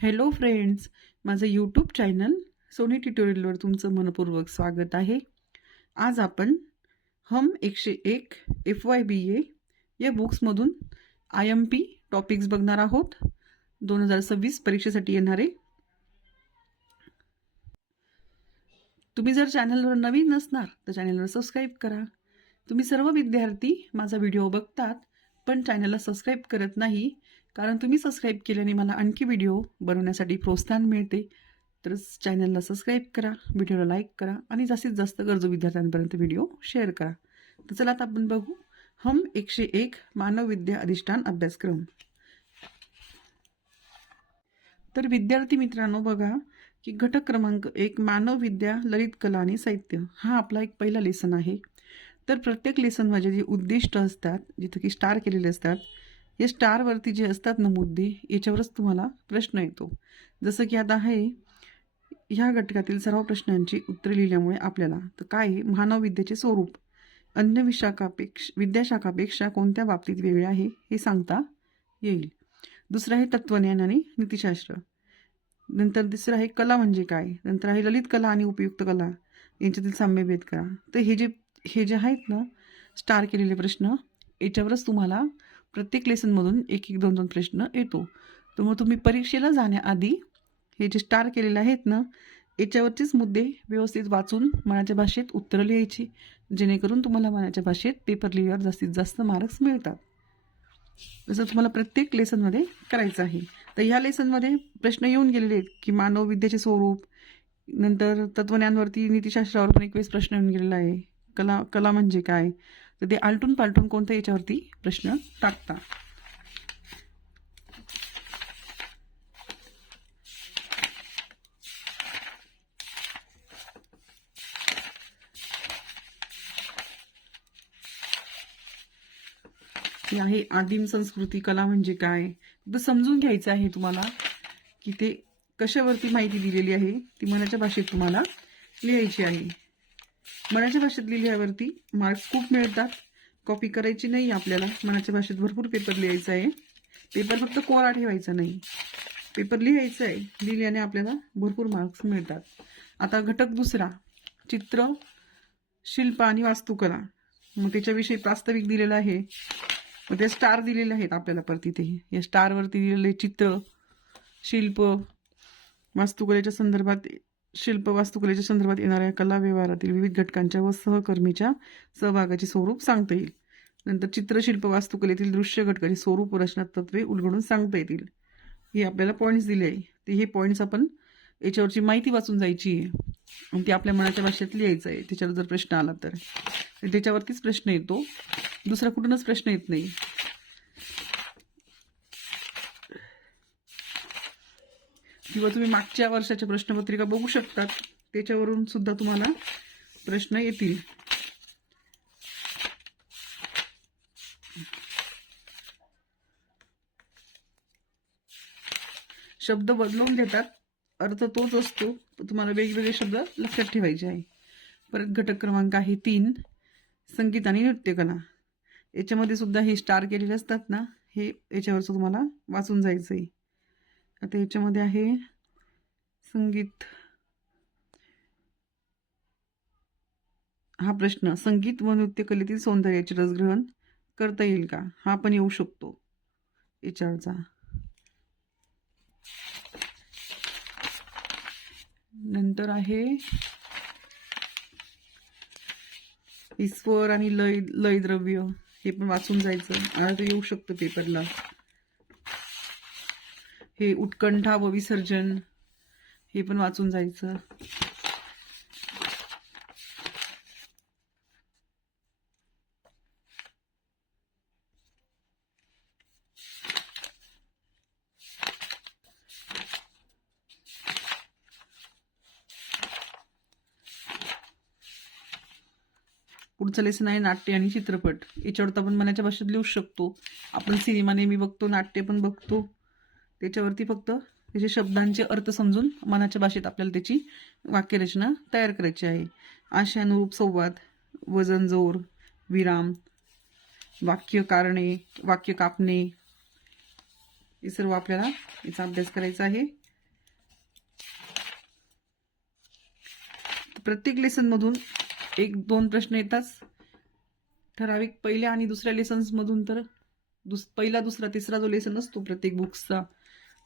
Hello friends, माझं YouTube channel Sony ट्युटोरियलवर तुमचं मनपूर्वक स्वागत आहे. आज आपण हम 101 FYBA या बुक्समधून IMP टॉपिक्स बघणार आहोत. 2026 परीक्षेसाठी येणारे. तुम्ही जर चॅनलवर नवीन नसणार तर चॅनलवर सबस्क्राईब करा. तुम्ही सर्व विद्यार्थी माझा व्हिडिओ बघतात पण चॅनलला सबस्क्राईब करत नाही, कारण तुम्ही सबस्क्राईब केल्याने मला आणखी व्हिडिओ बनवण्यासाठी प्रोत्साहन मिळते. तर चॅनलला सबस्क्राईब करा, व्हिडिओला लाईक करा आणि जास्तीत जास्त गरजू विद्यार्थ्यांपर्यंत व्हिडिओ शेअर करा. तर चला आता आपण बघू हम 101 मानव विद्या अधिष्ठान अभ्यासक्रम. तर विद्यार्थी मित्रांनो बघा की घटक क्रमांक 1 मानव विद्या ललित कला आणि साहित्य हा आपला एक पहिला लेसन आहे. तर प्रत्येक लेसनमध्ये जे उद्दिष्ट असतात, जिथे की स्टार केलेले असतात, या स्टारवरती जे असतात ना मुद्दे, याच्यावरच तुम्हाला प्रश्न येतो. जसं की आता आहे ह्या घटकातील सर्व प्रश्नांची उत्तरे लिहिल्यामुळे आपल्याला तर काय आहे, मानव विद्येचे स्वरूप अन्य विद्याशाखापेक्षा कोणत्या बाबतीत वेगळे आहे हे सांगता येईल. दुसरं आहे तत्वज्ञान आणि नीतिशास्त्र. नंतर तिसरं आहे कला म्हणजे काय. नंतर आहे ललित कला आणि उपयुक्त कला यांच्यातील साम्यभेद करा. तर हे जे आहेत ना स्टार केलेले प्रश्न, याच्यावरच तुम्हाला प्रत्येक लेसनमधून एक एक दोन दोन प्रश्न येतो. तर मग तुम्ही परीक्षेला जाण्याआधी हे जे स्टार केलेले आहेत ना, याच्यावरचेच मुद्दे व्यवस्थित वाचून मनाच्या भाषेत उत्तरं लिहायची, जेणेकरून तुम्हाला मनाच्या भाषेत पेपर लिहिल्यावर जास्तीत जास्त मार्क्स मिळतात. जसं तुम्हाला प्रत्येक लेसनमध्ये करायचं आहे. तर ह्या लेसनमध्ये प्रश्न येऊन गेलेले आहेत की मानव विद्येचे स्वरूप, नंतर तत्वज्ञानवरती नीतिशास्त्रावर पण एक वेळेस प्रश्न येऊन गेलेला आहे. कला म्हणजे काय. तर ते आलटून पालटून कोणत्या याच्यावरती प्रश्न टाकता. ही आहे आदिम संस्कृती कला म्हणजे काय. तर समजून घ्यायचं आहे तुम्हाला की ते कशावरती माहिती दिलेली आहे, ती मनाच्या भाषेत तुम्हाला लिहायची आहे. मनाच्या भाषेत लिहिल्यावरती मार्क्स खूप मिळतात. कॉपी करायची नाही आपल्याला, मनाच्या भाषेत भरपूर पेपर लिहायचा आहे. पेपर फक्त कोरा ठेवायचा नाही, पेपर लिहायचा आहे. लिहिल्याने आपल्याला भरपूर मार्क्स मिळतात. आता घटक दुसरा चित्र, शिल्प आणि वास्तुकला. मग त्याच्याविषयी प्रास्ताविक दिलेलं आहे. मग ते स्टार दिलेले आहेत आपल्याला परत इथे. या स्टारवरती दिलेले चित्र, शिल्प, वास्तुकलेच्या संदर्भात येणाऱ्या कला व्यवहारातील विविध घटकांच्या व सहकर्मीच्या सहभागाचे स्वरूप सांगता येईल. नंतर चित्रशिल्प वास्तुकलेतील दृश्य घटकाचे स्वरूप व रचना तत्वे उलगडून सांगता येतील. हे आपल्याला पॉईंट्स दिले आहे. ते हे पॉईंट्स आपण याच्यावरची माहिती वाचून जायची आहे आणि ती आपल्या मनाच्या भाषेत लिहायचं आहे. त्याच्यावर जर प्रश्न आला तर त्याच्यावरतीच प्रश्न येतो, दुसरा कुठूनच प्रश्न येत नाही. किंवा तुम्ही मागच्या वर्षाच्या प्रश्नपत्रिका बघू शकतात, त्याच्यावरून सुद्धा तुम्हाला प्रश्न येतील. शब्द बदलून घेतात, अर्थ तोच असतो, तुम्हाला वेगवेगळे शब्द लक्षात ठेवायचे आहे. परत घटक क्रमांक आहे 3 संगीत आणि नृत्यकला. याच्यामध्ये सुद्धा हे स्टार केलेले असतात ना, हे याच्यावरचं तुम्हाला वाचून जायचं आहे. आता याच्यामध्ये आहे संगीत. हा प्रश्न, संगीत व नृत्यकलेतील सौंदर्याचे रसग्रहण करता येईल का, हा पण येऊ शकतो याच्यावरचा. नंतर आहे ईश्वर आणि लय द्रव्य, हे पण वाचून जायचं, आता येऊ शकतं पेपरला. हे उत्कंठा व विसर्जन, हे पण वाचून जायचं. पुढचं लेसन आहे नाट्य आणि चित्रपट. याच्यावर तर आपण मनाच्या भाषेत लिहू शकतो. आपण सिनेमा नेहमी बघतो, नाट्य पण बघतो. त्याच्यावरती फक्त त्याचे शब्दांचे अर्थ समजून मनाच्या भाषेत आपल्याला त्याची वाक्यरचना तयार करायची आहे. आशयानुरूप संवाद, वजन जोर, विराम, वाक्य कारणे, वाक्य कापणे, हे सर्व आपल्याला याचा अभ्यास करायचा आहे. प्रत्येक लेसनमधून 1-2 प्रश्न येतात. ठराविक पहिल्या आणि दुसऱ्या लेसन्समधून तर पहिला, दुसरा, तिसरा जो लेसन असतो प्रत्येक बुक्सचा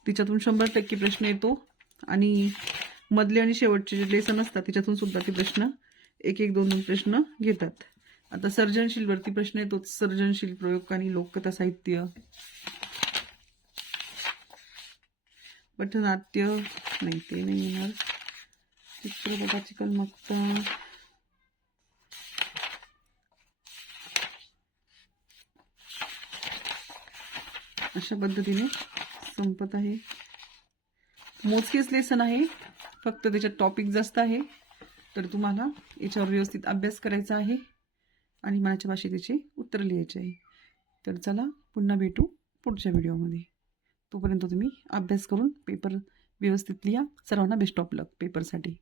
तिच्यातून 100% प्रश्न येतो. आणि मधले आणि शेवटचे जे लेसन असतात त्याच्यातून सुद्धा ते प्रश्न 1-1, 2-2 प्रश्न घेतात. आता सर्जनशीलवरती प्रश्न येतोच. सर्जनशील प्रयोग आणि लोककथा साहित्य, पथनाट्य नाही, ते नाही येणार. चित्रपटाची कल्पकता, अशा पद्धतीने संपत आहे. मोजकेच लेसन आहे, फक्त त्याच्यात टॉपिक जास्त आहे. तर तुम्हाला याच्यावर व्यवस्थित अभ्यास करायचा आहे आणि मनाच्या भाषेत त्याचे उत्तर लिहायचे आहे. तर चला पुन्हा भेटू पुढच्या व्हिडिओमध्ये. तोपर्यंत तुम्ही अभ्यास करून पेपर व्यवस्थित लिहा. सर्वांना बेस्ट ऑफ लक पेपरसाठी.